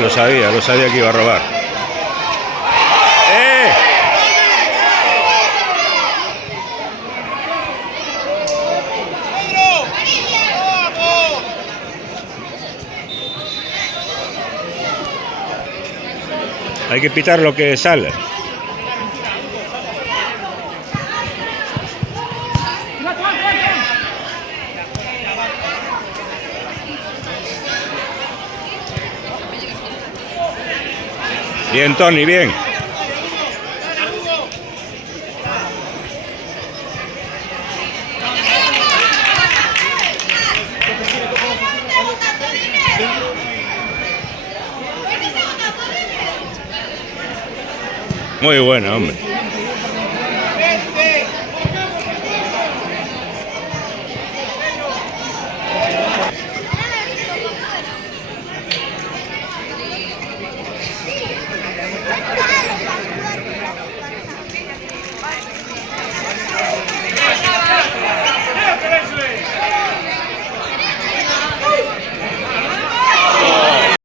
lo sabía que iba a robar. ¡Eh! Hay que pitar lo que sale. Bien, Tony, bien. Muy bueno, hombre.